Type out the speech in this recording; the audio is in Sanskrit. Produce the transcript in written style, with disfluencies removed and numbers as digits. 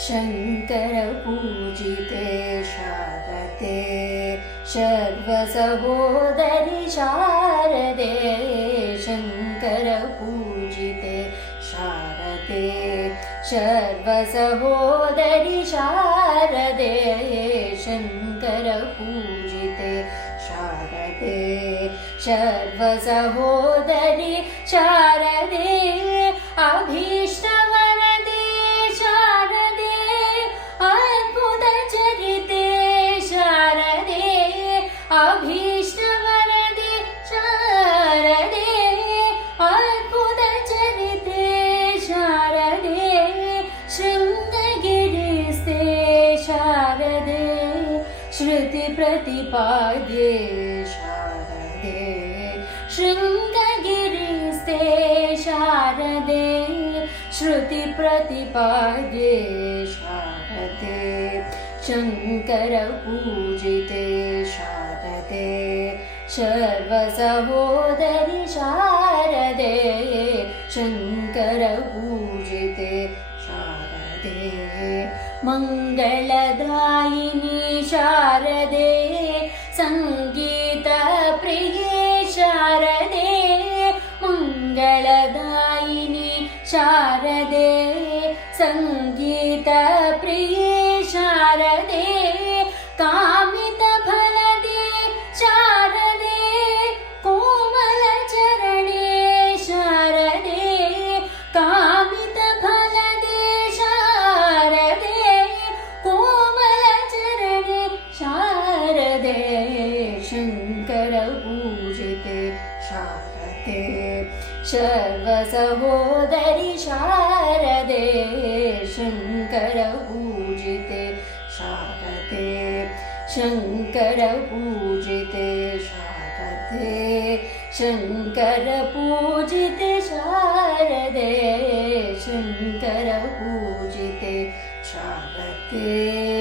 शङ्कर पूजिते शारदे सर्वसहोदरि शारदे शङ्कर पूजिते शारदे सर्वसहोदरि शारदे शङ्कर पूजिते शारदे सर्वसहोदरि शारदे अभीष्टवरदे शारदे अद्भुतचरिते शारदे अभीष्टवरदे शारदे अद्भुतचरिते शारदे शृङ्गगिरिस्ते शारदे श्रुतिप्रतिपाद्ये शारदे शृङ्गगिरिस्ते शारदे श्रुतिप्रतिपाद्ये शारदे शङ्कर पूजिते शारदे सर्वसहोदरि शारदे शङ्कर पूजिते शारदे मङ्गलदायिनी शारदे सङ्गीतप्रिये शारदे मङ्गलदायिनी शारदे सङ्गीतप्रिये शारदे कामितफलदे शारदे कोमलचरणे शारदे कामितफलदे शारदे कोमलचरणे शारदे शङ्कर पूजिते शारदे सर्वसहोदरि शारदे शङ्कर पूजिते शारदे शङ्कर पूजिते शारदे शङ्कर पूजिते शारदे शङ्कर पूजिते शारदे।